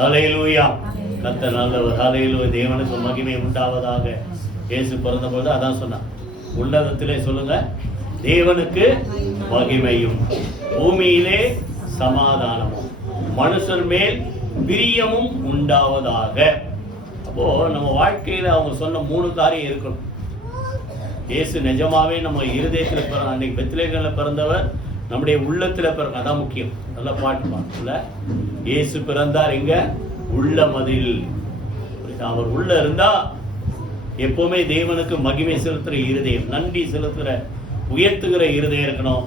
ஹல்லேலூயா. கர்த்தர் நல்லவர். ஹல்லேலூயா. தேவனுக்கு மகிமை உண்டாவதாக. இயேசு பிறந்தபோது அதான் சொன்னார், உன்னதத்திலே சொல்லுங்க, தேவனுக்கு மகிமையும் பூமியிலே சமாதானமும் மனுஷர் மேல் பிரியமும் உண்டாவதாக. அப்போ நம்ம வாழ்க்கையில அவங்க சொன்ன 3 காரியம் இருக்கணும். இயேசு நிஜமாவே நம்ம இருதயத்தில் பிறந்த, அன்னைக்கு பெத்லகேமில் பிறந்தவர் நம்முடைய உள்ளத்தில் பிறந்த, அதான் முக்கியம். நல்ல பாட்டு பாட்டுல இயேசு பிறந்தார் எங்க? உள்ள மதில். அவர் உள்ள இருந்தா எப்பவுமே தேவனுக்கு மகிமை செலுத்துற இருதயம், நன்றி செலுத்துற, உயர்த்துகிற இருதயம் இருக்கணும்.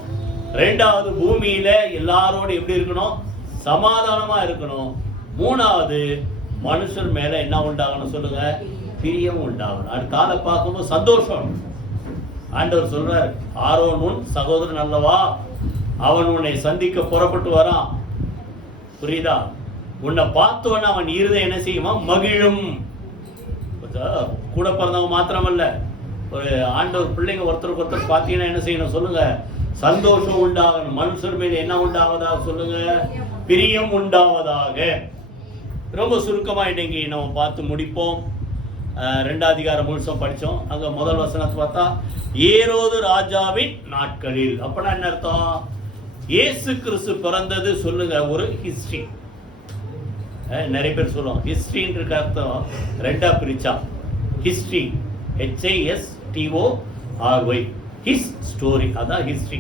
2வது, பூமியில எல்லாரோடு எப்படி இருக்கணும்? சமாதானமா இருக்கணும். 3வது, மனுஷர் மேல என்ன உண்டாகணும் சொல்லுங்க? பிரியம் உண்டாகணும். அடுத்த ஆளை பார்க்கும்போது சந்தோஷம். ஆண்டவர் சொல்றார், ஆரோன் உன் சகோதரன் அல்லவா, அவன் உன்னை சந்திக்க புறப்பட்டு வரான். புரியுதா? உன்னை பார்த்தவன் அவன் இருதயம் என்ன செய்யுமா? மகிழும். கூட பிறந்தவங்க மாத்திரமல்ல, ஒரு ஆண்டவர் பிள்ளைங்க ஒருத்தருக்கு ஒருத்தர் பார்த்தீங்கன்னா என்ன செய்யணும் சொல்லுங்க? சந்தோஷம் உண்டாகணும். மனுஷர் மேல் என்ன உண்டாவதாக சொல்லுங்க? பிரியம் உண்டாவதாக. ரொம்ப சுருக்கமா இன்னைக்கு நம்ம பார்த்து முடிப்போம். 2 அதிகாரம் முழுசும் படித்தோம். அங்கே முதல் வசனத்தை பார்த்தா, ஏரோது ராஜாவின் நாட்களில். அப்படின்னா என்ன அர்த்தம்? இயேசு கிறிஸ்து பிறந்தது சொல்லுங்க ஒரு ஹிஸ்டரி. நிறைய பேர் சொல்லுவோம் ஹிஸ்டரின்ற அர்த்தம் 2ஆ பிரிச்சா. ஹிஸ்டரி, HISTORY, ஹிஸ் ஸ்டோரி, அதான் ஹிஸ்டரி.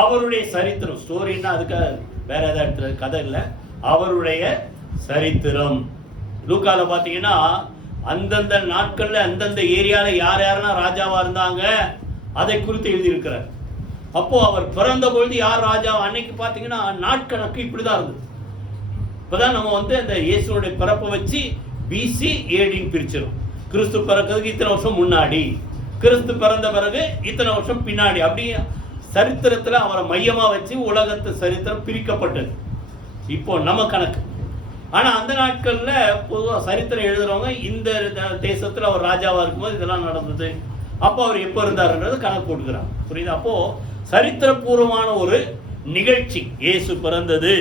அவருடைய சரித்திரம். ஸ்டோரின்னா அதுக்கு வேற ஏதாவது கதை இல்லை, அவருடைய சரித்திரம். லூக்கால பார்த்தீங்கன்னா அந்தந்த நாட்கள்ல அந்தந்த ஏரியால யார் யாரெல்லாம் ராஜாவா இருந்தாங்க அதை குறித்து எழுதியிருக்கிறார். அப்போ அவர் பிறந்த பொழுது யார் ராஜா, அன்னைக்கு பார்த்தீங்கன்னா நாட்கணக்கு இப்படிதான் இருந்தது. இப்பதான் நம்ம அந்த இயேசுடைய பிறப்பை வச்சு BC ADன்னு பிரிச்சிடும். கிறிஸ்து பிறக்கிறதுக்கு இத்தனை வருஷம் முன்னாடி, கிறிஸ்து பிறந்த பிறகு இத்தனை வருஷம் பின்னாடி, அப்படி சரித்திரத்துல அவரை மையமா வச்சு உலகத்து சரித்திரம் பிரிக்கப்பட்டது. இப்போ நம்ம கணக்கு. ஆனா அந்த நாட்கள்ல பொதுவாக சரித்திரம் எழுதுறவங்க இந்த தேசத்துல அவர் ராஜாவா இருக்கும்போது இதெல்லாம் நடந்தது, அப்போ அவர் எப்போ இருந்தாருன்றது கணக்கு போட்டுக்கிறாங்க. புரியுது? அப்போ சரித்திரபூர்வமான ஒரு நிகழ்ச்சி இயேசு பிறந்தது.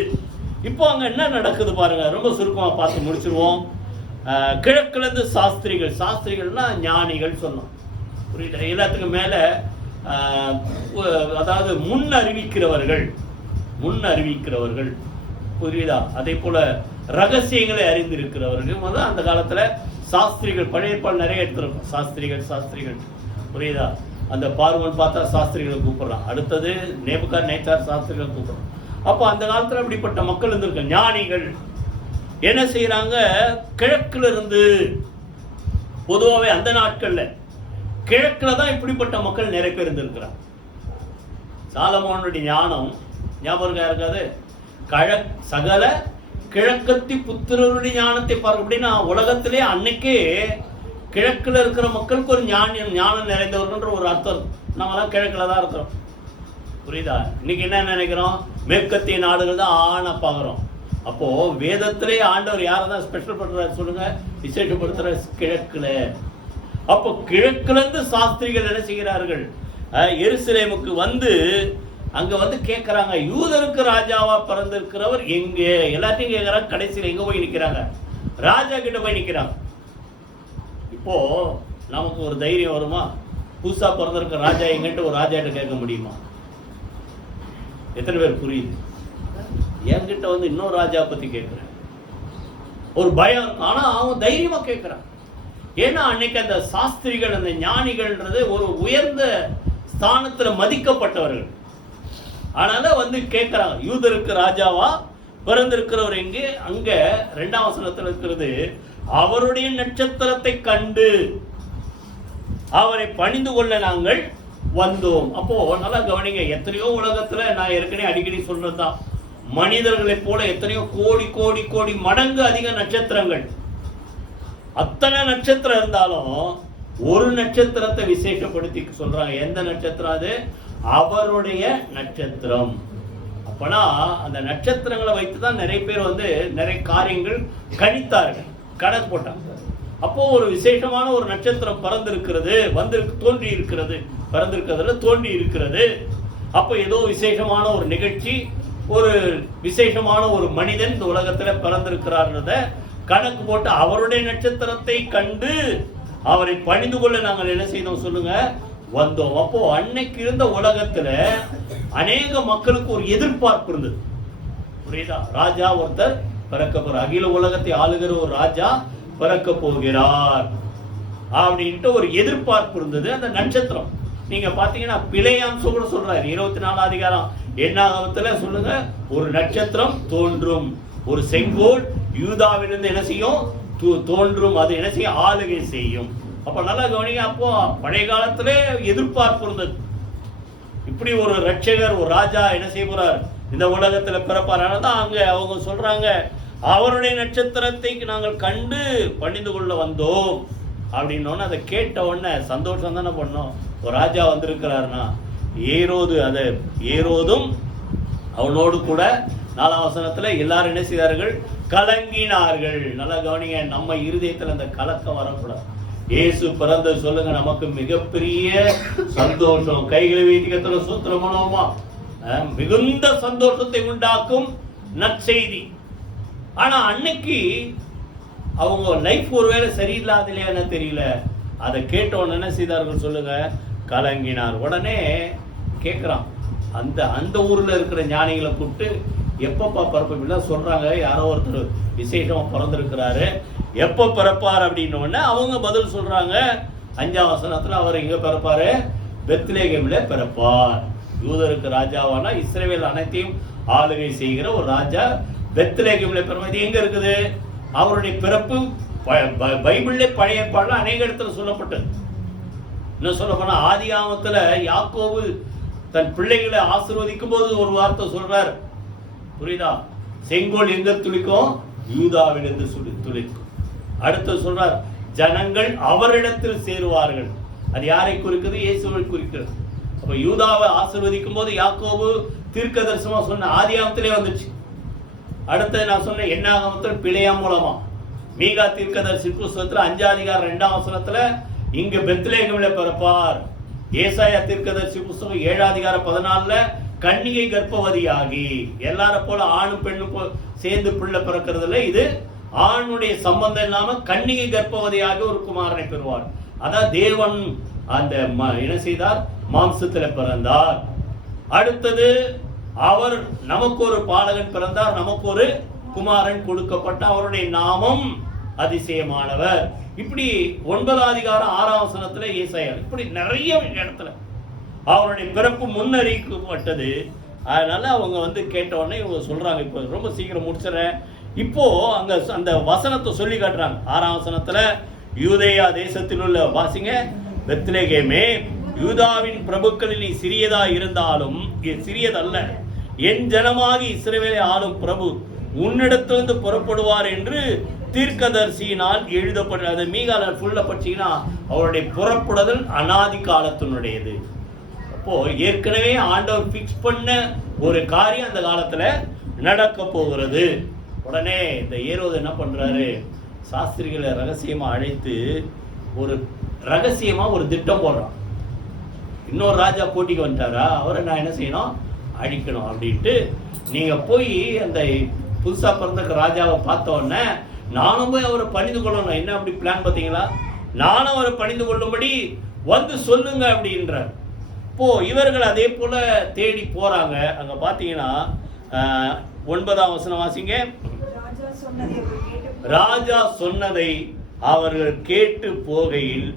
இப்போ அங்க என்ன நடக்குது பாருங்க, ரொம்ப சுருக்கமா பார்த்து முடிச்சிருவோம். கிழக்கிலிருந்து சாஸ்திரிகள், சாஸ்திரிகள்னா ஞானிகள் சொன்னோம். புரியுது? எல்லாத்துக்கும் மேல அதாவது முன் அறிவிக்கிறவர்கள். புரியுதா? அதே போல ரகசியங்களை அறிந்திருக்கிறவர்கள் அந்த காலத்துல சாஸ்திரிகள். பழைய பால் நிறைய எடுத்திருக்கும் சாஸ்திரிகள். புரியுதா? அந்த பார்வன் பார்த்தா சாஸ்திரிகளை கூப்பிடுறான். அடுத்தது நேபுகாத்நேச்சார் சாஸ்திரிகளை கூப்பிடுறான். அப்போ அந்த காலத்துல அப்படிப்பட்ட மக்கள் இருந்திருக்க. ஞானிகள் என்ன செய்யறாங்க? கிழக்குல இருந்து, பொதுவாகவே அந்த நாட்கள்ல கிழக்குல தான் இப்படிப்பட்ட மக்கள் நிறைய பேர் இருந்திருக்கிறாங்க. சாலமோனுடைய ஞானம் ஞாபகம் இருக்காது? சகல கிழக்கத்தி புத்திரருடைய ஞானத்தை பார்க்க. அப்படின்னா உலகத்திலே அன்னைக்கே கிழக்குல இருக்கிற மக்களுக்கு ஒரு ஞானம் நிறைந்தவர்கள் ஒரு அர்த்தம். நம்மலாம் கிழக்குல தான் இருக்கிறோம். புரியுதா? இன்னைக்கு என்ன நினைக்கிறோம்? மேற்கத்திய நாடுகள் தான் ஆன பார்க்குறோம். அப்போ வேதத்திலே ஆண்டவர் யாரை தான் ஸ்பெஷல் பண்றாரு சொல்லுங்க? விசேஷப்படுத்துற கிழக்குல. அப்போ கிழக்குல இருந்து சாஸ்திரிகள் என்ன செய்கிறார்கள்? எருசலேமுக்கு அங்க கேட்கறாங்க, யூதருக்கு ராஜாவா பிறந்திருக்கிறவர் எங்கே? எல்லாத்தையும் கேட்கறாங்க. கடைசியில் எங்க போய் நிக்கிறாங்க? ராஜா கிட்ட போய் நிக்கிறாங்க. இப்போ நமக்கு ஒரு தைரியம் வருமா? புதுசா பிறந்திருக்க ராஜா எங்கிட்ட ஒரு ராஜா கிட்ட கேட்க முடியுமா? எத்தனை பேர் புரியுது? என்கிட்ட இன்னொரு ராஜா பத்தி கேட்கிறேன், ஒரு பயம். ஆனா அவன் தைரியமா கேட்கிறான். ஏன்னா அன்னைக்கு அந்த சாஸ்திரிகள், அந்த ஞானிகள்ன்றது ஒரு உயர்ந்த ஸ்தானத்துல மதிக்கப்பட்டவர்கள். அதனால கேட்கிறாங்க, யூதருக்கு ராஜாவா பிறந்திருக்கிறவர் எங்கே? அங்க 2ஆம் வசனத்தில் இருக்கிறது, அவருடைய நட்சத்திரத்தை கண்டு அவரை பணிந்து கொள்ள நாங்கள் வந்தோம். அப்போ நல்லா கவனிங்க. எத்தனையோ உலகத்துல நான் ஏற்கனவே அடிக்கடி சொல்றதுதான், மனிதர்களை போல எத்தனையோ கோடி மடங்கு அதிக நட்சத்திரங்கள். அத்தனை நட்சத்திரம் இருந்தாலும் ஒரு நட்சத்திரத்தை விசேஷப்படுத்தி சொல்றாங்க. எந்த நட்சத்திரம் அது? அவருடைய நட்சத்திரம். அப்பனா அந்த நட்சத்திரங்களை வைத்துதான் நிறைய பேர் நிறைய காரியங்கள் கணித்தார்கள், கணக்கு போட்டாங்க. அப்போ ஒரு விசேஷமான ஒரு நட்சத்திரம் பறந்திருக்கிறது, தோன்றி இருக்கிறது, பறந்திருக்கிறதுல தோன்றி இருக்கிறது. அப்போ ஏதோ விசேஷமான ஒரு நிகழ்ச்சி ஒரு விசேஷமான ஒரு மனிதன் இந்த உலகத்துல பிறந்திருக்கிறார்ன்றத கணக்கு போட்டு அவருடைய நட்சத்திரத்தை கண்டு அவரை பணிந்து கொள்ள நாங்கள் என்ன செய்தோம் சொல்லுங்க, வந்தோம். அப்போ அன்னைக்கு இருந்த உலகத்துல அநேக மக்களுக்கு ஒரு எதிர்பார்ப்பு இருந்தது. புரியுதா? ராஜா ஒருத்தர் பிறக்க போறார், அகில உலகத்தை ஆளுகிற ஒரு ராஜா பிறக்க போகிறார் அப்படின்ட்டு ஒரு எதிர்பார்ப்பு இருந்தது. அந்த நட்சத்திரம் நீங்க பாத்தீங்கன்னா பிழையாம் கூட சொல்றாரு 24 அதிகாரம் என்னாகத்துல சொல்லுங்க, ஒரு நட்சத்திரம் தோன்றும், ஒரு செங்கோல் யூதாவிலிருந்து என்ன செய்யும், தோன்றும், அது என்ன செய்யும், ஆளுகை செய்யும். அப்ப நல்லா கவனிங்க. அப்போ பழைய காலத்திலே எதிர்பார்ப்பு இருந்தது, இப்படி ஒரு ரட்சகர் ஒரு ராஜா என்ன செய்ய போறார் இந்த உலகத்துல பிறப்பார். தான் அங்க அவங்க சொல்றாங்க, அவருடைய நட்சத்திரத்தை நாங்கள் கண்டு பணிந்து கொள்ள வந்தோம் அப்படின்னு. அதை கேட்ட உடனே சந்தோஷம் தானே பண்ணோம். ஒரு ராஜா வந்திருக்கிறாருன்னா ஏரோதும் அவனோடு கூட 4ஆம் வசனத்துல எல்லாரும் என்ன செய்தார்கள், கலங்கினார்கள். நல்லா கவனிங்க, நம்ம இருதயத்துல அந்த கலக்கம் வரக்கூடாது. இயேசு பிறந்த சொல்லுங்க நமக்கு மிகப்பெரிய சந்தோஷம். கைகளை வைத்தியத்துல சூத்திரம் பண்ணுவோமா, மிகுந்த சந்தோஷத்தை உண்டாக்கும் நற்செய்தி. ஆனா அன்னைக்கு அவங்க லைஃப் ஒருவேளை சரியில்லாத இல்லையா தெரியல, அதை கேட்ட உடனே என்ன செய்தார்கள் சொல்லுங்க, கலங்கினார். உடனே கேட்கிறான், அந்த ஊர்ல இருக்கிற ஞானிகளை கூப்பிட்டு எப்பப்பா பிறப்பு சொல்றாங்க, யாரோ ஒருத்தர் விசேஷமா பிறந்திருக்கிறாரு, எப்ப பிறப்பார் அப்படின்னு உடனே அவங்க பதில் சொல்றாங்க 5ஆம் வசனத்துல அவர் எங்க பிறப்பாரு, பெத்லகேமிலே பிறப்பார். யூதருக்கு ராஜாவானா இஸ்ரவேல் அனைத்தையும் ஆளுகை செய்கிற ஒரு ராஜா பெத்லகேமிலே பிறப்பார். இது எங்க இருக்குது, அவருடைய பிறப்பு பைபிள்ல பழைய ஏற்பாடுல அநேக இடத்துல சொல்லப்பட்டது. இன்னும் சொல்ல போனா ஆதியாகமத்துல யாக்கோபு தன் பிள்ளைகளை ஆசீர்வதிக்கும் போது ஒரு வார்த்தை சொல்றார், புரியுதா, செங்கோல் எங்க துளிக்கும், யூதாவிலிருந்து துளிக்கும். அடுத்து சொல்றார், ஜனங்கள் அவரிடத்தில் சேருவார்கள். அது யாரை குறிக்கிறது, இயேசுவை குறிக்கிறது. அப்ப யூதாவை ஆசீர்வதிக்கும் போது யாக்கோபு தீர்க்கதரிசனமா சொன்ன ஆதியாகமத்திலே வந்துச்சு. அடுத்து நான் சொன்ன என்னாகமத்தில் பிழையா மூலமா மீகா தீர்க்கதரிசி புஸ்தகத்துல 5ஆம் அதிகாரம் 2ஆம் வசனத்துல இங்க பெத்லகேமிலே பிறப்பார். ஏசாயா தீர்க்கதரிசி புஸ்தகம் 7ஆம் அதிகாரம் 14ல கன்னிகை கர்ப்பவதியாகி, எல்லாரும் போல ஆணும் பெண்ணும் சேர்ந்து பிள்ளை பிறக்கிறதுல இது ஆணுடைய சம்பந்தம் இல்லாம கன்னிகை கர்ப்பவதியாக ஒரு குமாரனை பெறுவார். அதான் தேவன் அந்த என்ன செய்தார், மாம்சத்துல பிறந்தார். அடுத்தது அவர் நமக்கு ஒரு பாலகன் பிறந்தார், நமக்கு ஒரு குமாரன் கொடுக்கப்பட்ட, அவருடைய நாமம் அதிசயமானவர். இப்படி 9ஆம் அதிகாரம் 6ஆம் வசனத்துல ஏசாயா இப்படி நிறைய இடத்துல அவருடைய பிறப்பு முன்னறிவிக்கப்பட்டது. அதனால அவங்க கேட்ட உடனே இவங்க சொல்றாங்க, இப்போ ரொம்ப சீக்கிரம் முடிச்சிடறேன். இப்போ அங்க அந்த வசனத்தை சொல்லி காட்டுறாங்க. 6ஆம் வசனத்துல யூதேயா தேசத்தில் உள்ள வாசிங்க, பெத்லகேமே யூதாவின் பிரபுக்களில் நீ சிறியதா இருந்தாலும் சிறியதல்ல, என் ஜனமாகி இஸ்ரவேலை ஆளும் பிரபு உன்னிடத்திலிருந்து புறப்படுவார் என்று தீர்க்கதரிசியினால் எழுதப்பட்ட. அதை மீகால ஃபுல்ல படிச்சீங்கன்னா அவருடைய புறப்படுதல் அநாதி காலத்தினுடையது. அப்போ ஏற்கனவே ஆண்டவர் பிக்ஸ் பண்ண ஒரு காரியம் அந்த காலத்துல நடக்க போகிறது. உடனே இந்த ஏரோது என்ன பண்றாரு, சாஸ்திரிகளை ரகசியமா அழைத்து ஒரு ரகசியமா ஒரு திட்டம் போடுறான். இன்னொரு ராஜா போட்டிக்கு வந்துட்டாரா, அவரை நான் என்ன செய்யணும், அழிக்கணும் அப்படின்ட்டு. நீங்க போய் அந்த புதுசா பிறந்த ராஜாவை பார்த்த உடனே நானும் போய் அவரை பணிந்து கொள்ளணும். என்ன அப்படி பிளான் பார்த்தீங்களா, நானும் அவரை பணிந்து கொள்ளும்படி வந்து சொல்லுங்க அப்படின்றார். இப்போ இவர்கள் அதே போல தேடி போறாங்க. அங்க பாத்தீங்கன்னா 9ஆம் வசனம் வாசிங்க. ராஜா சொன்னதை அவர்கள் கேட்டு போகையில்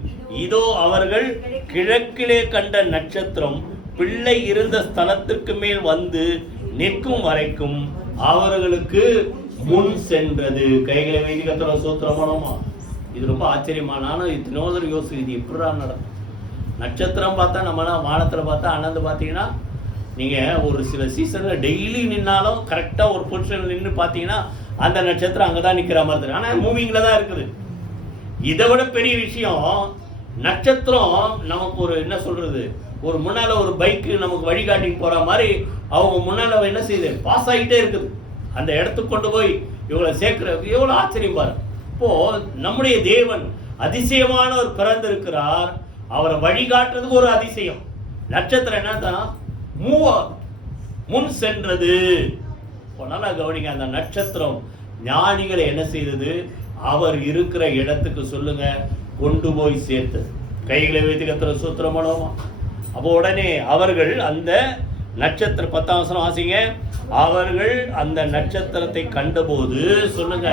இதோ அவர்கள் கிழக்கிலே கண்ட நட்சத்திரம் பிள்ளை இருந்த ஸ்தலத்திற்கு மேல் வந்து நிற்கும் வரைக்கும் அவர்களுக்கு முன் சென்றது. கைகளை வைத்து கர்த்தரை ஸ்தோத்திரம் பண்ணுவோமா. இது ரொம்ப ஆச்சரியமா. நானும் இத்தனை யோசி, இது எப்படிடா நடக்கும். நட்சத்திரம் பார்த்தா நம்மளாம் வானத்துல பார்த்தா அனந்து பார்த்தீங்கன்னா நீங்க ஒரு சில சீசன்ல டெய்லி நின்னாலும் கரெக்டா ஒரு பொசிஷன்ல நின்று பார்த்தீங்கன்னா அந்த நட்சத்திரம் அங்கதான் நிக்கிற மாதிரி இருக்கு. ஆனா மூவிங்ல தான் இருக்குது. இதை விட பெரிய விஷயம், நட்சத்திரம் நமக்கு ஒரு என்ன சொல்றது, ஒரு முன்னால ஒரு பைக்கு நமக்கு வழிகாட்டி போற மாதிரி அவங்க முன்னால என்ன செய்யுது, பாஸ் ஆகிட்டே இருக்குது. அந்த இடத்துக்கு கொண்டு போய் இவங்களை சேர்க்கிற எவ்வளவு ஆச்சரியம் பாரு. இப்போ நம்முடைய தேவன் அதிசயமானவர் பிறந்திருக்கிறார். அவரை வழிகாட்டுறதுக்கு ஒரு அதிசயம். நட்சத்திரம் என்னதான் மூவ் ஆகும். முன் சென்றது. நல்லா கவனிங்க, அந்த நட்சத்திரம் ஞானிகளை என்ன செய்தது? அவர் இருக்கிற இடத்துக்கு சொல்லுங்க கொண்டு போய் சேர்த்தது. கைகளை வைத்து கர்த்தரை ஸ்தோத்திரம் பண்ணுவோமா? அப்போ உடனே அவர்கள் அந்த நட்சத்திர 10ஆம் வசனம் வாசிங்க. அவர்கள் அந்த நட்சத்திரத்தை கண்டபோது சொல்லுங்க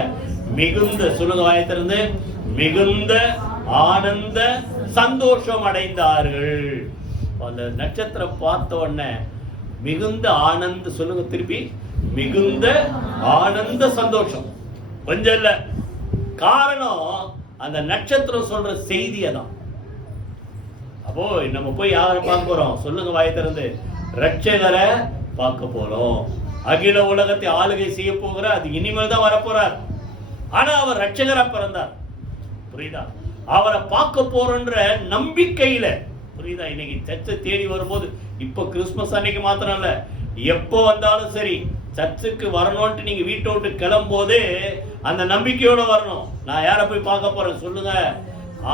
மிகுந்த, சொல்லுங்க வாயத்திலிருந்து, மிகுந்த ஆனந்த சந்தோஷம் அடைந்தார்கள். அந்த நட்சத்திரம் பார்த்த உடனே மிகுந்த ஆனந்த, சொல்லுங்க திருப்பி, மிகுந்த ஆனந்த சந்தோஷம். கொஞ்சம் இல்ல, காரணம் அந்த நட்சத்திரம் சொல்ற செய்தி அதான். அப்போ நம்ம போய் யாரை பார்க்க போறோம்? சொல்லுங்க வாயை திறந்து, ரட்சகரை பார்க்க போறோம். அகில உலகத்தை ஆளுகை செய்ய போகிற, அது இனிமேல் தான் வரப்போறார். ஆனா அவர் ரட்சகரா பிறந்தார். புரியுதா? அவரை பார்க்க போறன்ற நம்பிக்கையில, புரியுதா? இன்னைக்கு சர்ச்சை தேடி வரும்போது, இப்ப கிறிஸ்துமஸ் அன்னைக்கு மாத்திரம் இல்ல, எப்போ வந்தாலும் சரி சர்ச்சுக்கு வரணும்ட்டு நீங்க வீட்டை விட்டு கிளம்போது அந்த நம்பிக்கையோட வரணும். நான் யாரை போய் பார்க்க போறேன்? சொல்லுங்க,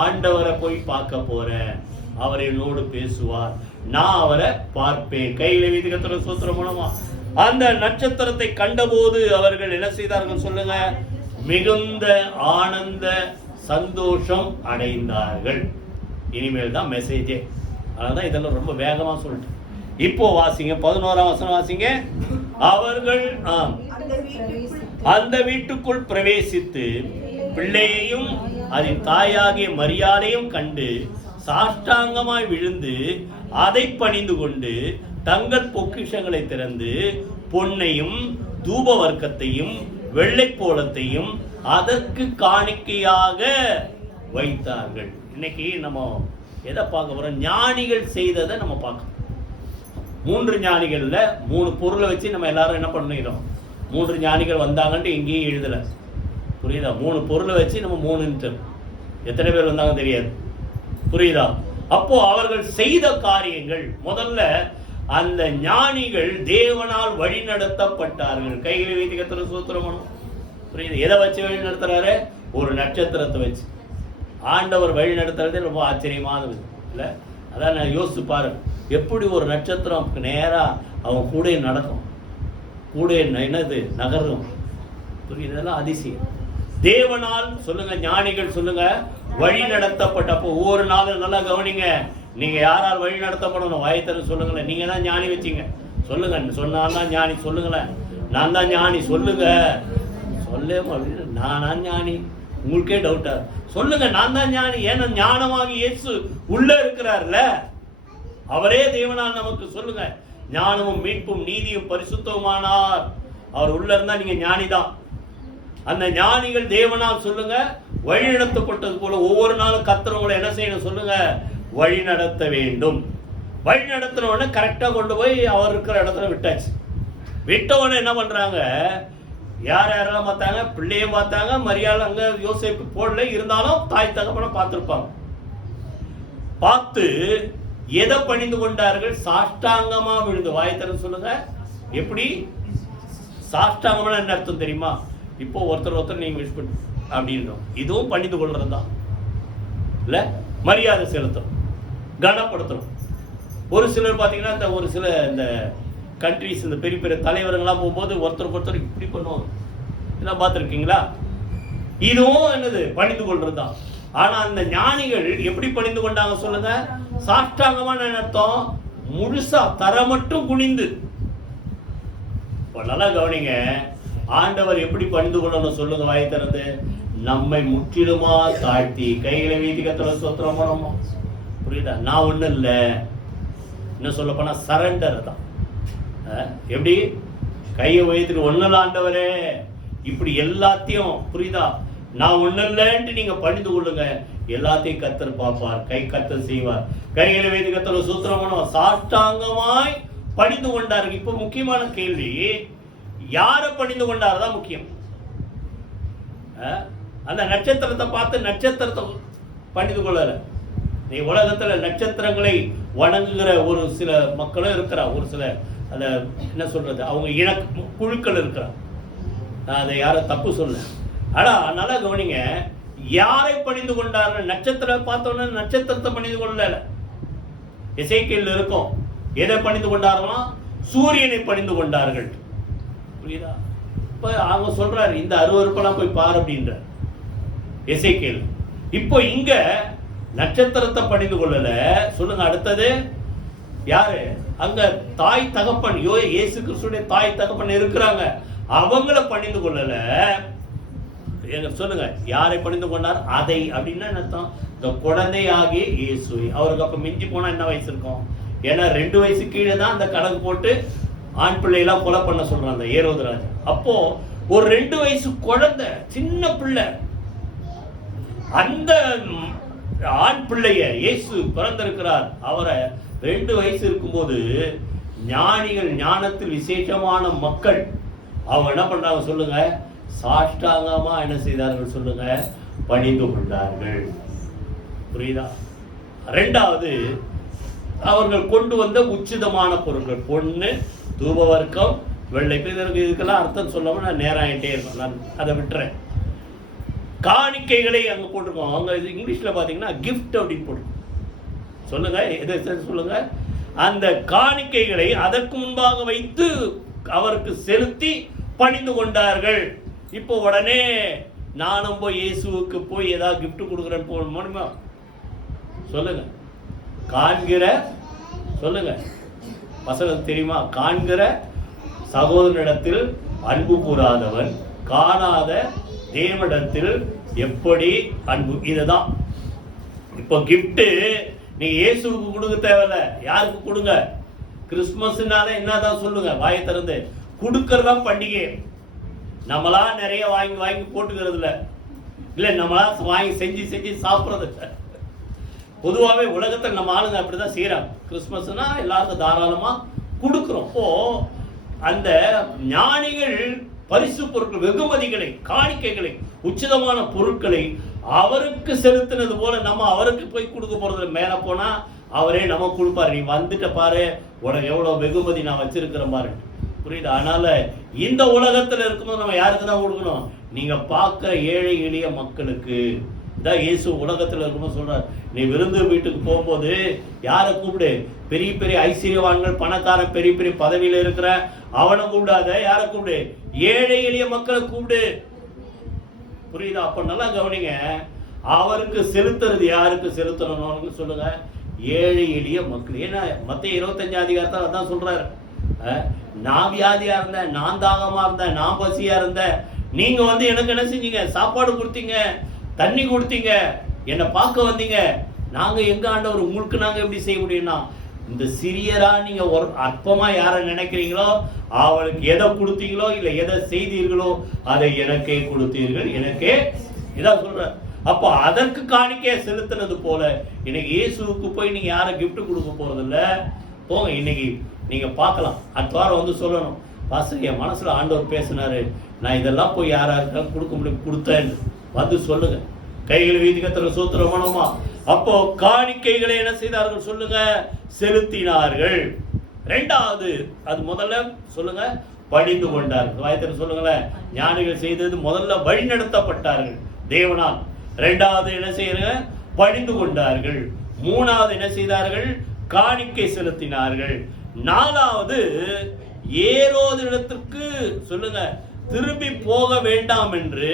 ஆண்டவரை போய் பார்க்க போறேன். அவர் என்னோடு பேசுவார், நான் அவரை பார்ப்பேன். கையில வீதி கர்த்தரை ஸ்தோத்திரம் பண்ணுமா? அந்த நட்சத்திரத்தை கண்டபோது அவர்கள் என்ன செய்தார்கள்? சொல்லுங்க, மிகுந்த ஆனந்த சந்தோஷம் அடைந்தார்கள். இனிமேல் தான் மெசேஜே. அதனால இதெல்லாம் ரொம்ப வேகமா சொல்லிட்டு இப்போ வாசிங்க 11ஆம் வசனம் வாசிங்க. அவர்கள் அந்த வீட்டுக்குள் பிரவேசித்து பிள்ளையையும் அதன் தாயாகிய மரியாதையும் கண்டு சாஷ்டாங்கமாய் விழுந்து அதை பணிந்து கொண்டு தங்கள் பொக்கிஷங்களை திறந்து பொன்னையும் தூப வர்க்கத்தையும் வெள்ளை போலத்தையும் அதற்கு காணிக்கையாக வைத்தார்கள். இன்னைக்கு நம்ம எதை பார்க்க போறோம்? ஞானிகள் செய்ததை நம்ம பார்க்கணும். 3 ஞானிகள்ல 3 பொருளை வச்சு நம்ம எல்லாரும் என்ன பண்ணிக்கிறோம்? 3 ஞானிகள் வந்தாங்கன்ட்டு எங்கேயும் எழுதல. புரியுதா? 3 பொருளை வச்சு நம்ம 3 எத்தனை பேர் வந்தாங்க தெரியாது. புரியுதா? அப்போ அவர்கள் செய்த காரியங்கள், முதல்ல அந்த ஞானிகள் தேவனால் வழி நடத்தப்பட்டார்கள். கைகளை வைத்து கர்த்தரை ஸ்தோத்திரம் பண்ணும். புரியுது? எதை வச்சு வழி நடத்துறாரு? ஒரு நட்சத்திரத்தை வச்சு. ஆண்டவர் வழி நடத்துறதே ரொம்ப ஆச்சரியமானது இல்லை? அதான் நான் யோசிச்சு பாரு, எப்படி ஒரு நட்சத்திரம் நேரா அவன் கூட நடக்கும், கூட என்னது நகரும். புரியுது? இதெல்லாம் அதிசயம். தேவனால் சொல்லுங்க, ஞானிகள் சொல்லுங்க வழி நடத்தப்பட்டப்போ ஒவ்வொரு நாளும் நல்லா கவனிங்க. நீங்க யாரால் வழி நடத்தப்படணும்? வாயத்தர சொல்லுங்களேன். நீங்க தான் ஞானி வச்சீங்க, சொல்லுங்க. சொன்னால்தான் ஞானி, சொல்லுங்களேன். நான் தான் ஞானி, சொல்லுங்க. சொல்ல நானா ஞானி? உங்களுக்கே டவுட்டா? சொல்லுங்க, நான் தான் ஞானி. ஏன்னா ஞானமாக இயேசு உள்ள இருக்கிறார்ல, அவரே தேவனால் நமக்கு சொல்லுங்க ஞானமும் மீட்பும் நீதியும் பரிசுத்தமானார். அவர் உள்ள இருந்தா நீங்க ஞானி தான். அந்த ஞானிகள் தேவனால் சொல்லுங்க வழி நடத்தப்பட்டது போல ஒவ்வொரு நாளும் கர்த்தர் என்ன செய்யணும்? சொல்லுங்க, வழி நடத்த வேண்டும். வழி நடத்தினோடனே கரெக்டா கொண்டு போய் அவர் இருக்கிற இடத்துல விட்டாச்சு. விட்டவொடனே என்ன பண்றாங்க? யாரெல்லாம் பார்த்தாங்க? பிள்ளையும் பார்த்தாங்க, மரியாதை அங்க யோசேப்பு போடல, இருந்தாலும் தாய் தகப்பனை பார்த்திருப்பாங்க. பார்த்து எதை பணிந்து கொண்டார்கள்? சாஷ்டாங்கமா விழுந்து. வாயத்தர சொல்லுங்க. எப்படி சாஷ்டாங்கம்னா என்ன அர்த்தம் தெரியுமா? இப்போ ஒருத்தர் நீங்க விஷ் பண்ணு அப்படின்றோம். இதுவும் பணிந்து கொள்றது தான் இல்ல? மரியாதை செலுத்தும், கனப்படுத்தணும். ஒரு சிலர் பார்த்தீங்கன்னா இந்த ஒரு சில இந்த கண்ட்ரிஸ், இந்த பெரிய பெரிய தலைவர்கள்லாம் போகும்போது ஒருத்தர் இப்படி பண்ணுவாங்க. இதெல்லாம் பார்த்துருக்கீங்களா? இதுவும் என்னது? பணிந்து கொள்றது தான். ஆனா அந்த ஞானிகள் எப்படி பணிந்து கொண்டாங்க? சொல்லுங்க, சாஷ்டாங்கமான அர்த்தம் முழுசா தர மட்டும் குனிந்து. நல்லா கவனிங்க, ஆண்டவர் எப்படி பணிந்து கொள்ளணும்? சொல்லுங்க வாய் திறந்து, நம்மை முற்றிலுமா தாழ்த்தி கைகளை வீதி கர்த்தரை ஸ்தோத்திரம் பண்ணணும். புரியுதா? நான் ஒண்ணு இல்ல, என்ன சொல்ல போனா சரண்டர் தான். எப்படி கையை வைத்துட்டு ஒண்ணு ஆண்டவரே இப்படி எல்லாத்தையும், புரியுதா? நான் ஒண்ணு இல்லைன்ட்டு நீங்க பணிந்து கொள்ளுங்க, எல்லாத்தையும் கர்த்தர் பார்ப்பார், கை கர்த்தர் செய்வார். கைகளை வைத்து கர்த்தரை ஸ்தோத்திரம் பண்ணுவோம். சாஷ்டாங்கமாய் பணிந்து கொண்டார்கள். இப்ப முக்கியமான கேள்வி, யாரை பணிந்து கொண்டார்தான் முக்கியம். அந்த நட்சத்திரத்தை பார்த்து நட்சத்திரத்தை பணிந்து கொள்ளல. நீ உலகத்துல நட்சத்திரங்களை வணங்குகிற ஒரு சில மக்களும் இருக்கிறா, ஒரு சில அத என்ன சொல்றது, அவங்க இன குழுக்கள் இருக்கிறா. நான் அதை யாரும் தப்பு சொல்ல. ஆனா நல்லா கவனிங்க, யாரை பணிந்து கொண்டார்கள்? நட்சத்திரம் பார்த்தோன்னா நட்சத்திரத்தை பணிந்து கொள்ளல. எசேக்கியேல் இருக்கும். எதை பணிந்து கொண்டார்களாம்? சூரியனை பணிந்து கொண்டார்கள். புரியுதா? இப்ப அவங்க சொல்றாரு இந்த அருவருப்பெல்லாம் போய் பாரு அப்படின்ற எசேக்கியேல். இப்போ இங்க நட்சத்திரத்தை பணிந்து கொள்ளல. சொல்லுங்க அடுத்தது யாரு? அங்க தாய் தகப்பன், இயேசு கிறிஸ்துடைய தாய் தகப்பன் இருக்கிறாங்க, அவங்கள பணிந்து கொள்ளல. சொல்லுங்க யாரை பணிந்து கொண்டார்? அதை அப்படின்னா என்ன அர்த்தம்? இந்த குழந்தையாகிய இயேசுவை. அவருக்கு அப்ப மிஞ்சி போனா என்ன வயசு இருக்கும்? ஏன்னா 2 வயசு கீழே தான் அந்த கணக்கு போட்டு ஆண் பிள்ளையெல்லாம் கொலை பண்ண சொல்றாங்க ஏரோது ராஜா. அப்போ ஒரு 2 வயசு குழந்தை, சின்ன பிள்ளை, அந்த ஆண் பிள்ளைய இயேசு பிறந்திருக்கிறார். அவரை 2 வயசு இருக்கும்போது ஞானிகள், ஞானத்தில் விசேஷமான மக்கள் அவங்க என்ன பண்றாங்க சொல்லுங்க? சாஷ்டாங்கமா என்ன செய்தார்கள் சொல்லுங்க? பணிந்து கொண்டார்கள். புரியுதா? 2வது அவர்கள் கொண்டு வந்த உச்சிதமான பொருட்கள், பொண்ணு, தூபவர்க்கம், வெள்ளை. இதுக்கெல்லாம் அர்த்தம் சொல்லாம நான் நேரம் ஆகிட்டே இருக்கேன், நான் அதை விட்டுறேன். காணிக்கைகளை அங்க போட்டிருக்கோம். அவங்க இங்கிலீஷ்ல பாத்தீங்கன்னா கிஃப்ட் அப்படின்னு போட்டு சொல்லுங்க. எதை சொல்லுங்க? அந்த காணிக்கைகளை அதற்கு முன்பாக வைத்து அவருக்கு செலுத்தி பணிந்து கொண்டார்கள். இப்போ உடனே நானும் போய் இயேசுவுக்கு போய் ஏதாவது கிஃப்ட் கொடுக்குறேன்னு போகணுமா? சொல்லுங்க. காண்கிற, சொல்லுங்க வசனம் தெரியுமா? காண்கிற சகோதரனிடத்தில் அன்பு கூறாதவன் காணாத தேவனிடத்தில் எப்படி அன்பு. இதுதான் இப்போ கிஃப்ட். நீங்க இயேசுவுக்கு கொடுக்க தேவையில்ல. யாருக்கு கொடுங்க? கிறிஸ்துமஸ்னால என்னதான் சொல்லுங்க? வாயை திறந்து கொடுக்கறதா பண்டிகை. நம்மளா நிறைய வாங்கி வாங்கி போட்டுக்கிறது இல்ல, நம்மளா வாங்கி செஞ்சு செஞ்சு சாப்பிட்றது. பொதுவாகவே உலகத்தில் நம்ம ஆளுங்க அப்படிதான் செய்யறாங்க. கிறிஸ்துமஸ்னா எல்லாருக்கும் தாராளமா கொடுக்குறோம். அப்போ அந்த ஞானிகள் பரிசு பொருட்கள், வெகுமதிகளை, காணிக்கைகளை, உச்சிதமான பொருட்களை அவருக்கு செலுத்தினது போல நம்ம அவருக்கு போய் கொடுக்க போறது. மேல போனா அவரே நம்ம கொடுப்பாரு. நீ வந்துட்ட பாரு, உனக்கு எவ்வளவு வெகுமதி நான் வச்சிருக்கிறேன் பாரு. புரியுது? அதனால இந்த உலகத்துல இருக்கும்போது நம்ம யாருக்கு தான் கொடுக்கணும்? நீங்க பார்க்கிற ஏழை எளிய மக்களுக்கு தான் இயேசு உலகத்துல இருக்கும்போது சொல்றாரு. நீ விருந்து வீட்டுக்கு போகும்போது யாரை கூப்பிடு? பெரிய பெரிய ஐஸ்வர்யவான்கள், பணக்காரன், பெரிய பெரிய பதவியில இருக்கிற அவனை கூப்பிடாத. யாரை கூப்பிடு? ஏழை எளிய மக்களை கூப்பிடு. புரியுதா? அப்ப நல்லா கவனிங்க. அவருக்கு செலுத்துறது யாருக்கு செலுத்தணும்னு சொல்லுங்க? ஏழை எளிய மக்கள். ஏன்னா மத்திய 25 அதிகாரத்தில் அதான் சொல்றாரு. நான் வியாதியா இருந்தேன், நான் தாகமா இருந்தேன், நான் பசியா இருந்தேன், நீங்க வந்து எனக்கு என்ன செஞ்சீங்க? சாப்பாடு கொடுத்தீங்க, தண்ணி கொடுத்தீங்க, என்னை பார்க்க வந்தீங்க. நாங்க எங்க ஆண்டவர்? உங்களுக்கு நாங்க எப்படி செய்ய முடியும்னா, இந்த சிறியரா நீங்க ஒரு அற்பமா யாரை நினைக்கிறீங்களோ அவளுக்கு எதை கொடுத்தீங்களோ இல்ல எதை செய்தீர்களோ அதை எனக்கே கொடுத்தீர்கள், எனக்கே. இதான் சொல்ற. அப்போ அதற்கு காணிக்கையை செலுத்தினது போல இன்னைக்கு இயேசுவுக்கு போய் நீங்க யாரை கிஃப்ட் கொடுக்க போறது இல்ல. போங்க, இன்னைக்கு நீங்க பார்க்கலாம். அடுத்த வாரம் வந்து சொல்லணும், பாஸ்டர் என் மனசுல ஆண்டவர் பேசினாரு, நான் இதெல்லாம் போய் யாராருக்கா கொடுக்க முடியும் கொடுத்தேன்னு வந்து சொல்லுங்க. கைகளை வீதி கத்திர சூத்திரமானோமா. அப்போ காணிக்கைகளை என்ன செய்தார்கள் சொல்லுங்க? செலுத்தினார்கள். 2வது அது முதல்ல சொல்லுங்க பணிந்து கொண்டார்கள். வாய்த்திர சொல்லுங்களேன். ஞானிகள் செய்தது முதல்ல வழி நடத்தப்பட்டார்கள் தேவனால். 2வது என்ன செய்யறாங்க? பணிந்து கொண்டார்கள். 3வது என்ன செய்தார்கள்? காணிக்கை செலுத்தினார்கள். 4வது ஏரோது இடத்திற்கு சொல்லுங்க திரும்பி போக வேண்டாம் என்று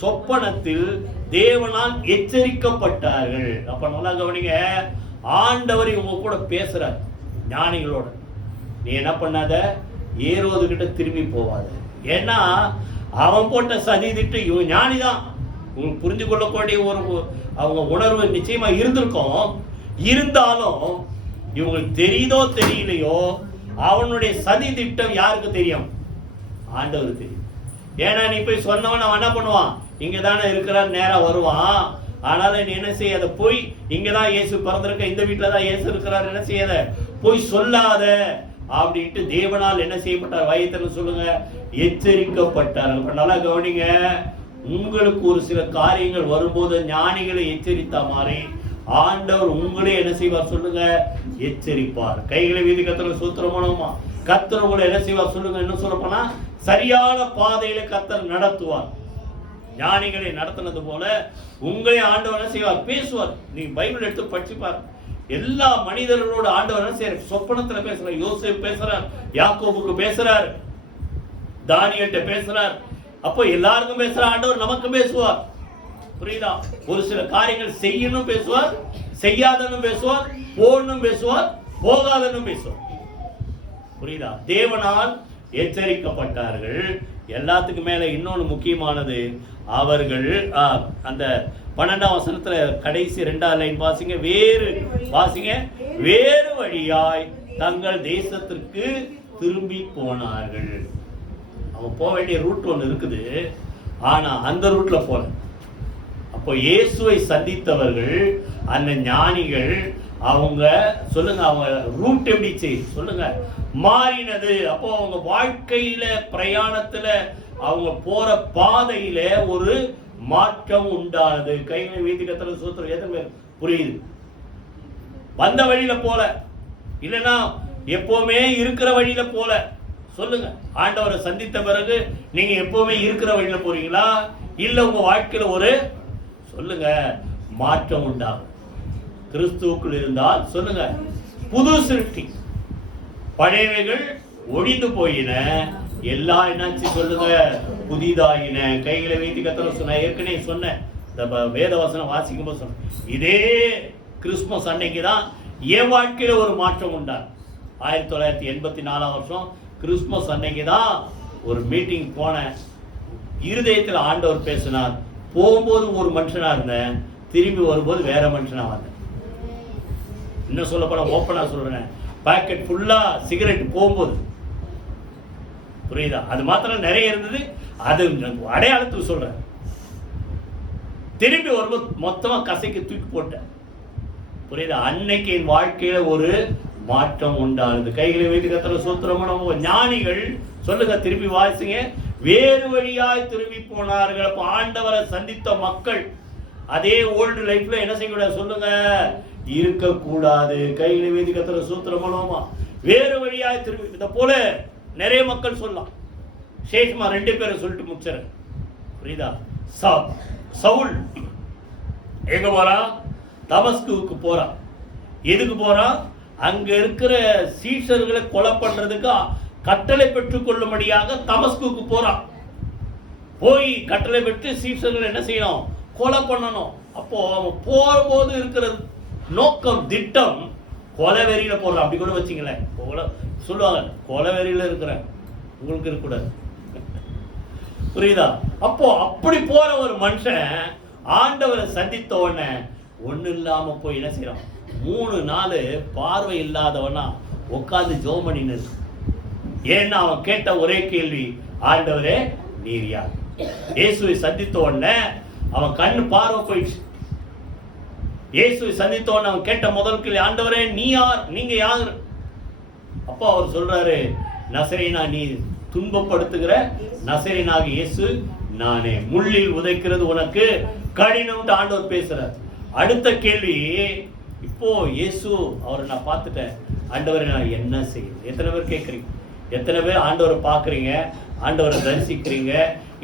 சொப்பனத்தில் தேவனால் எச்சரிக்கப்பட்டார்கள். அப்ப நல்லா கவனிங்க. ஆண்டவர் இவங்க கூட பேசுறார் ஞானிகளோட. நீ என்ன பண்ணாத? ஏரோது கிட்ட திரும்பி போவாத. ஏன்னா அவன் போட்ட சதி திட்டு இவன் ஞானிதான். உங்களுக்கு புரிஞ்சு கொள்ளக்கூடிய ஒரு அவங்க உணர்வு நிச்சயமா இருந்திருக்கும். இருந்தாலும் இவங்களுக்கு தெரியுதோ தெரியலையோ அவனுடைய சதி திட்டம் யாருக்கு தெரியும்? ஆண்டவருக்கு தெரியும். ஏன்னா நீ போய் சொன்னவன் அவன் என்ன பண்ணுவான்? இங்க தானே இருக்கிறான், நேரம் வருவான். ஆனால நீ என்ன செய்யாத? போய் இங்கதான் இயேசு பிறந்திருக்க, இந்த வீட்டுல தான் இயேசு இருக்கிறார், என்ன செய்யாத? போய் சொல்லாத அப்படின்ட்டு தேவனால் என்ன செய்யப்பட்டார்? வயத்துல சொல்லுங்க எச்சரிக்கப்பட்டார். நல்லா கவனிங்க. உங்களுக்கு ஒரு சில காரியங்கள் வரும்போது ஞானிகளை எச்சரித்த மாதிரி ஆண்டவர் உங்களே என்ன செய்வார் சொல்லுங்க? எச்சரிப்பார். கைகளை வீதி கத்திர சூத்திரமானோமா. கத்தர் உங்களை என்ன செய்வார் சொல்லுங்க? என்ன சொல்லப்போனா சரியான பாதையில கத்தர் நடத்துவார். ஞானிகளை நடத்தினது போல உங்களே ஆண்டவர் என்ன செய்வார்? பேசுவார். நீ பைபிள் எடுத்து படிச்சுப்பார். எல்லா மனிதர்களோட ஆண்டவர் சரி சொப்பனத்துல பேசுறார். யோசேப்பு பேசுறார், யாக்கோபுக்கு பேசுறார், தானியேல்ட்ட பேசுறார். அப்போ எல்லாருக்கும் பேசுற ஆண்டவர் நமக்கும் பேசுவார். புரியுதா? ஒரு சில காரியங்கள் செய்யணும் பேசுவார், செய்யாதனும் பேசுவார், போடணும் பேசுவார், போகாதனும் பேசுவார். புரியுதா? தேவனால் எச்சரிக்கப்பட்டார்கள். எல்லாத்துக்கும் மேல இன்னொன்று முக்கியமானது, அவர்கள் அந்த 12ஆம் வசனத்துல கடைசி 2வது லைன் வாசிங்க, வேறு வழியாய் தங்கள் தேசத்திற்கு திரும்பி போனார்கள். அவங்க போக வேண்டிய ரூட் ஒன்று இருக்குது, ஆனா அந்த ரூட்ல போல. அப்போ இயேசுவை சந்தித்தவர்கள் அந்த ஞானிகள் அவங்க சொல்லுங்க, அவங்க ரூட் எப்படி சொல்லுங்க மாறினது. அப்போ அவங்க வாழ்க்கையில பிரயாணத்துல அவங்க போற பாதையில ஒரு மாற்றம் உண்டானது. கையில வீதி கத்தல சூத்திரம் எத்தனை புரியுது? வந்த வழியில போல, இல்லைன்னா எப்பவுமே இருக்கிற வழியில போல. சொல்லுங்க, ஆண்டவரை சந்தித்த பிறகு நீங்க எப்பவுமே இருக்கிற வழியில போறீங்களா, இல்ல உங்க வாழ்க்கையில ஒரு சொல்லுங்க மாற்றம் உண்டாகும். கிறிஸ்துவுக்குள் இருந்தால் சொல்லுங்க புது சிருஷ்டி, பழையவைகள் ஒழிந்து போயின, எல்லாம் என்னாச்சு சொல்லுங்க புதிதாயின. கைகளை வைத்து கத்தல சொன்ன, ஏற்கனவே சொன்னேன், இந்த வேத வசனம் வாசிக்கும் போது சொன்ன, இதே கிறிஸ்துமஸ் அன்னைக்கு தான் என் வாழ்க்கையில ஒரு மாற்றம் உண்டார். 1984 வருஷம் கிறிஸ்துமஸ் அன்னைக்கு தான் ஒரு மீட்டிங் போனேன். இருதயத்தில் ஆண்டவர் பேசினார். போகும்போது ஒரு மனுஷனா இருந்தேன், திரும்பி வரும்போது வேற மனுஷனா வந்தேன். இன்னும் சொல்ல போனா ஓப்பனா சொல்றேன், பாக்கெட் ஃபுல்லா சிகரெட் போகும்போது. புரியுதா? அது மாத்திரம் நிறைய இருந்தது, அது அடையாளத்துக்கு சொல்றேன். திரும்பி வரும்போது மொத்தமா கசைக்கு தூக்கி போட்டேன். புரியுதா? அன்னைக்கு என் வாழ்க்கையில ஒரு மாற்றம் உண்டானது. கைகளை வைத்து கத்தர சூத்திரமான ஞானிகள் சொல்லுங்க, திருப்பி வாசிங்க, வேறு வழியாய் திரும்பி போனார்கள். அப்ப ஆண்டவரை சந்தித்த மக்கள் அதே ஓல்டு லைஃப்ல என்ன செய்யக்கூடாது சொல்லுங்க, இருக்கக்கூடாது. கைகளை வைத்து கத்தர சூத்திரமா வேறு வழியாய் திரும்பி. இதை போல நிறைய மக்கள் சொல்லலாம். சேஷமா 2 பேரை சொல்லிட்டு முடிச்சாரு. புரியுதா? சவுல் எங்க போறான்? தமஸ்குவுக்கு போறான். எதுக்கு போறான்? அங்க இருக்கிற சீஷர்களை கொலை பண்றதுக்கு கட்டளை பெற்றுக் கொள்ளும்படியாக தமஸ்குவுக்கு போறான். போய் கட்டளை பெற்று சீஷர்கள் என்ன செய்யணும்? கொலை பண்ணணும். அப்போ அவன் போகும்போது இருக்கிற நோக்கம், திட்டம் கொலைவெறியில போடுறான். அப்படி கூட வச்சுங்களேன், சொல்லுவாங்க கொலைவெறியில இருக்கிறேன், உங்களுக்கு இருக்கக்கூடாது. புரியுதா? அப்போ அப்படி போற ஒரு மனுஷன் ஆண்டவரை சந்தித்த உடனே ஒண்ணு இல்லாம போய் என்ன செய்யறான்? 3 நாள் பார்வை இல்லாதவனா உட்கார்ந்து ஜெபம் பண்ணின்னு. ஏன்னா அவன் கேட்ட ஒரே கேள்வி, ஆண்டவரே நீர் யார்? இயேசுவை சந்தித்த உடனே அவன் கண்ணு பார்வை போயிடுச்சு. இயேசுவை சந்தித்த உடனே அவன் கேட்ட முதல் கேள்வி, ஆண்டவரே நீ யார்? நீங்க யார்? அப்போ அவர் சொல்றாரு, நசரேனா நீ துன்பப்படுத்துகிற நசரேனாக இயேசு நானே. முள்ளில் உதைக்கிறது உனக்கு கடினம் ஆண்டவர் பேசுறார். அடுத்த கேள்வி, இப்போ இயேசு அவரை நான் பார்த்துட்டேன், ஆண்டவரை நான் என்ன செய்யணும்? எத்தனை பேர் கேட்குறீங்க? எத்தனை பேர் ஆண்டவரை பார்க்குறீங்க, ஆண்டவரை தரிசிக்கிறீங்க,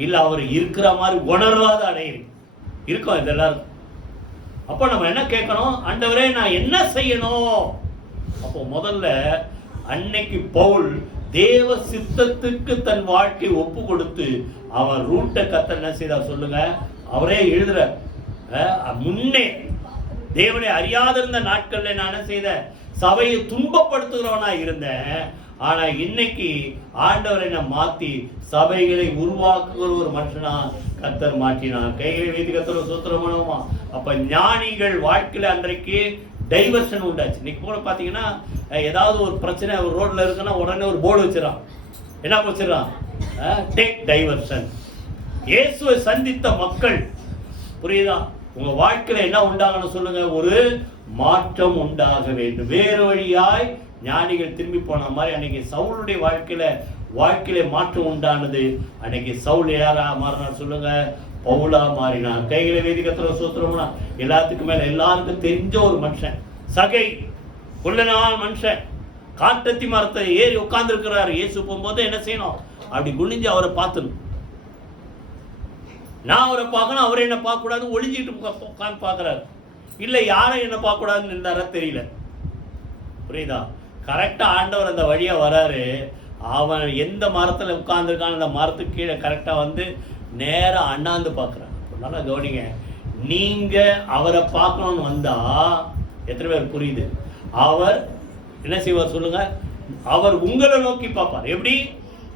இல்லை அவர் இருக்கிற மாதிரி உணர்வாத அடையிறீங்க? இருக்கோம் இதெல்லாம். அப்போ நம்ம என்ன கேட்கணும்? ஆண்டவரே நான் என்ன செய்யணும்? அப்போ முதல்ல அன்னைக்கு பவுல் தேவ சித்தத்துக்கு தன் வாழ்க்கை ஒப்பு கொடுத்து அவன் ரூட்டை கத்த என்ன செய்தார் சொல்லுங்க. அவரே எழுதுற, முன்னே தேவனை அறியாதிருந்த நாட்கள்ல நான் என்ன செய்த சபையை துன்பப்படுத்துகிறவனா இருந்தேன். ஆனா இன்னைக்கு ஆண்டவரை நான் மாத்தி சபைகளை உருவாக்குகிற ஒரு மனுஷனா கத்தர் மாற்றினான். கைகளை வைத்து கத்தர் சூத்திரமானவமா. அப்ப ஞானிகள் வாழ்க்கையில அன்றைக்கு டைவர்ஷன் உண்டாச்சு. இன்னைக்கு போல பாத்தீங்கன்னா ஏதாவது ஒரு பிரச்சனை ஒரு ரோட்ல இருக்குன்னா உடனே ஒரு போர்டு வச்சிடறான். என்ன வச்சிடறான்? Take diversion. இயேசுவை சந்தித்த மக்கள், புரியுதா? உங்க வாழ்க்கையில என்ன உண்டாகணும் சொல்லுங்க, ஒரு மாற்றம் உண்டாக வேண்டும். வேறு வழியாய் ஞானிகள் திரும்பி போன மாதிரி அன்னைக்கு சவுளுடைய வாழ்க்கையில மாற்றம் உண்டானது. அன்னைக்கு சவுல் யாரா மாறினார் சொல்லுங்க, பவுலா மாறினார். கைகளை வேதிக்கத்துல சூத்திரம்னா எல்லாத்துக்கும் மேல எல்லாருக்கும் தெரிஞ்ச ஒரு மனுஷன், சகை கொள்ள நாள் மனுஷன், காட்டத்தி மரத்தை ஏறி உட்கார்ந்து இருக்கிறாரு. இயேசு போகும்போது என்ன செய்யணும்? அப்படி குனிஞ்சு அவரை பார்த்துணும். நான் அவரை பார்க்கணும், அவரை என்ன பார்க்க கூடாது, ஒளிஞ்சிட்டு உட்காந்து பார்க்கிறாரு. இல்லை யாரும் என்ன பார்க்கக்கூடாதுன்னு இருந்தாரா தெரியல. புரியுதா? கரெக்டாக ஆண்டவர் அந்த வழியாக வராரு. அவன் எந்த மரத்தில் உட்கார்ந்துருக்கான்னு அந்த மரத்துக்கு கீழே கரெக்டாக வந்து நேராக அண்ணாந்து பார்க்குறான். நல்லா கவனிங்க, நீங்கள் அவரை பார்க்கணுன்னு வந்தால் எத்தனை பேர் புரியுது? அவர் என்ன செய்வார் சொல்லுங்க? அவர் உங்களை நோக்கி பார்ப்பார். எப்படி?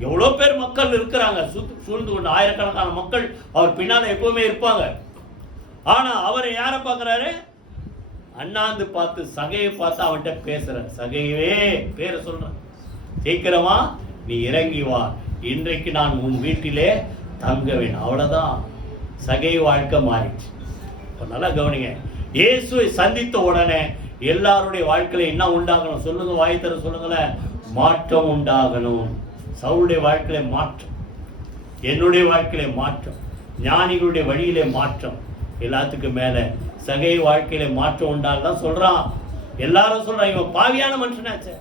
எவ்வளோ பேர் மக்கள் இருக்கிறாங்க, சூழ்ந்து கொண்டு ஆயிரக்கணக்கான மக்கள் அவர் பின்னால் எப்பவுமே இருப்பாங்க. ஆனால் அவர் யாரை பார்க்குறாரு? அண்ணாந்து பார்த்து சகையை பார்த்து அவன்கிட்ட பேசுறார். சகையவே பேரை சொல்றான், சீக்கிரமா நீ இறங்கி வா, இன்றைக்கு நான் உன் வீட்டிலே தங்கவேன். அவ்வளவுதான், சகை வாழ்க்கை மாறிடுச்சு. நல்லா கவனிங்க, இயேசுவை சந்தித்த உடனே எல்லாருடைய வாழ்க்கையில என்ன உண்டாகணும் சொல்லுங்க? வாய் தர சொல்லுங்களேன். மாற்றம் உண்டாகணும். சவுளுடைய வாழ்க்கையில மாற்றம், என்னுடைய வாழ்க்கையில மாற்றம், ஞானிகளுடைய வழியிலே மாற்றம், எல்லாத்துக்கும் மேல சகை வாழ்க்கையில மாற்றம் உண்டாகதான் சொல்றான். எல்லாரும் சொல்றான், இவன் பாவியான மனுஷனாச்சே,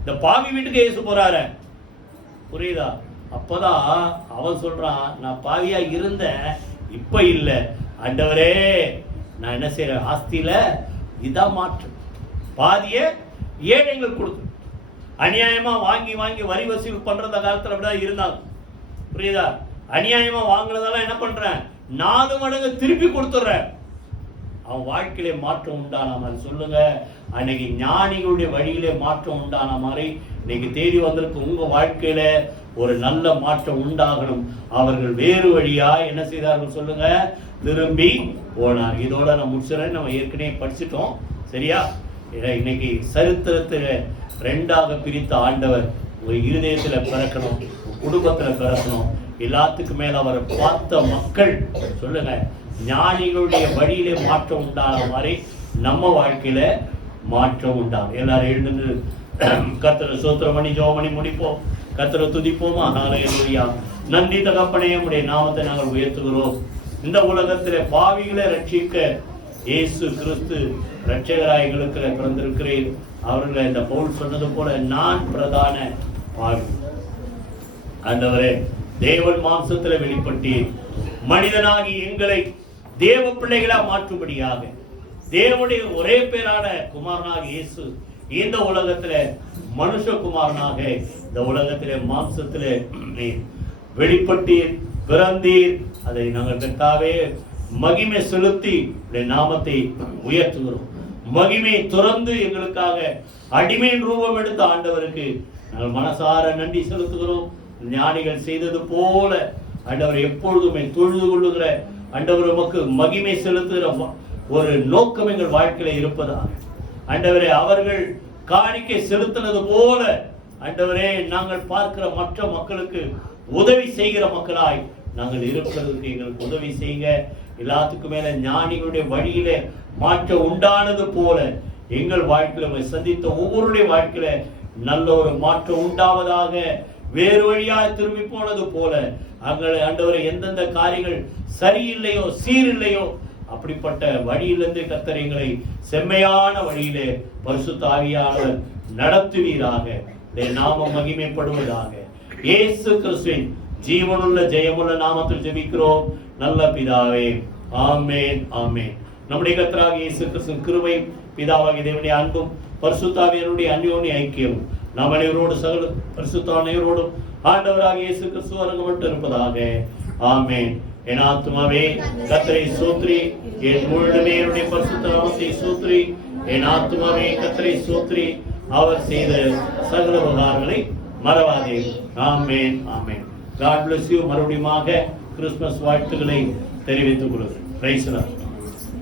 இந்த பாவி வீட்டுக்கு இயேசு போறாரு. புரியுதா? அப்பதான் அவன் சொல்றான், நான் பாவியா இருந்தேன், இப்ப இல்லை ஆண்டவரே, நான் என்ன செய்யறேன்? ஆஸ்தியில இதான் மாற்றம். பாதிய ஏழைகள் கொடுத்து அநியாயமா வாங்கி வாங்கி வரி வசூல் பண்றத காலத்துல அப்படிதான் இருந்தாங்க. புரியுதா? அநியாயமா வாங்கினதெல்லாம் என்ன பண்றேன்? 4 மடங்கு திருப்பி கொடுத்துட்றேன். அவன் வாழ்க்கையிலே மாற்றம் உண்டான மாதிரி சொல்லுங்க. அன்னைக்கு ஞானிகளுடைய வழியிலே மாற்றம் உண்டான மாதிரி இன்னைக்கு தேடி வந்திருக்கு உங்க வாழ்க்கையில ஒரு நல்ல மாற்றம் உண்டாகணும். அவர்கள் வேறு வழியா என்ன செய்தார்கள் சொல்லுங்க? திரும்பி போனார். இதோட நான் முடிச்சுறேன். நம்ம ஏற்கனவே படிச்சுட்டோம், சரியா? இன்னைக்கு சரித்திரத்துல 2ஆக பிரித்த ஆண்டவர் உங்க இருதயத்துல பிறக்கணும், குடும்பத்துல பிறக்கணும். எல்லாத்துக்கும் மேல அவரை பார்த்த மக்கள் சொல்லுங்க, ஞானிகளுடைய வழியிலே மாற்றம் உண்டான மாதிரி நம்ம வாழ்க்கையில மாற்றம் உண்டாகும். எல்லாரும் எழுந்து கர்த்தரை ஸ்தோத்திரம் பண்ணி ஜெபம் பண்ணி முடிப்போம். கர்த்தரை துதிப்போமா? ஹல்லேலூயா. நன்றி தகப்பனே, உம்முடைய நாமத்தை நாங்கள் உயர்த்துகிறோம். இந்த உலகத்திலே பாவிகளை ரட்சிக்க இயேசு கிறிஸ்து ரட்சகராய் எங்களுக்கு பிறந்திருக்கிறேன். அவர்களை இந்த பவுல் சொன்னது போல நான் பிரதான பாவி. ஆண்டவரே, தேவன் மாம்சத்துல வெளிப்பட்டு மனிதனாகி எங்களை தேவ பிள்ளைகளா மாற்றும்படியாக தேவனுடைய ஒரே பேரான குமாரனாக இயேசு இந்த உலகத்துல மனுஷகுமாரனாக இந்த உலகத்திலே மாம்சத்திலே வெளிப்பட்டீர், பிறந்தீர். அதை நாங்கள் கர்த்தாவே மகிமை செலுத்தி நாமத்தை உயர்த்துகிறோம். மகிமை துறந்து எங்களுக்காக அடிமையின் ரூபம் எடுத்த ஆண்டவருக்கு நாங்கள் மனசார நன்றி செலுத்துகிறோம். ஞானிகள் செய்தது போல ஆண்டவர் எப்பொழுதுமே தொழுது கொள்ளுகிற ஆண்டவர் உமக்கு மகிமை செலுத்துகிற ஒரு நோக்கம் எங்கள் வாழ்க்கையில இருப்பதாக ஆண்டவரே, அவர்கள் காணிக்கை செலுத்தினது போல ஆண்டவரே நாங்கள் பார்க்கிற மற்ற மக்களுக்கு உதவி செய்கிற மக்களாய் நாங்கள் இருக்கிறதுக்கு எங்களுக்கு உதவி செய்யுங்க. எல்லாத்துக்கும் மேல ஞானிகளுடைய வழியில மாற்றம் உண்டானது போல எங்கள் வாழ்க்கையில சந்தித்த ஒவ்வொருடைய வாழ்க்கையில நல்ல ஒரு மாற்றம் உண்டாவதாக. வேறு வழியாக திரும்பி போனது போல அங்கே ஆண்டவரை எந்தெந்த காரியங்கள் சரியில்லையோ சீரில்லையோ அப்படிப்பட்ட வழியிலிருந்து கர்த்தர் எங்களை செம்மையான வழியிலே பரிசுத்த ஆவியானவர் நடத்துவீராக. நாமம் மகிமைப்படுவதாக. இயேசு கிறிஸ்துவின் ஜீவனுள்ள ஜெயமுள்ள நாமத்தில் ஜெபிக்கிறோம் நல்ல பிதாவே, ஆமென் ஆமென். நம்முடைய கர்த்தராகிய இயேசு கிறிஸ்துவின் கிருபை, பிதாவாகிய தேவனுடைய அன்பும் பரிசுத்த ஆவியானவருடைய அந்யோன்ய ஐக்கியமும் நாம் அனைவரோடு சகல பரிசுத்த அனைவரோடும் ஆண்டவராகிய இயேசு கிறிஸ்து அரங்கப்பட்டு இருப்பதாக. ஆமென். என் ஆத்துமாவே கர்த்தரை ஸ்தோத்திரி, என் முழுமே என்னுடைய பரிசுத்த நாமத்தை ஸ்தோத்திரி. என் ஆத்துமாவே கர்த்தரை ஸ்தோத்திரி, அவர் செய்த சகல உபகாரங்களை மறவாதே. ஆமென் ஆமென். God bless you. மறுபடியும் கிறிஸ்துமஸ் வாழ்த்துக்களை தெரிவித்துக் கொள்கிறேன். Praise the Lord.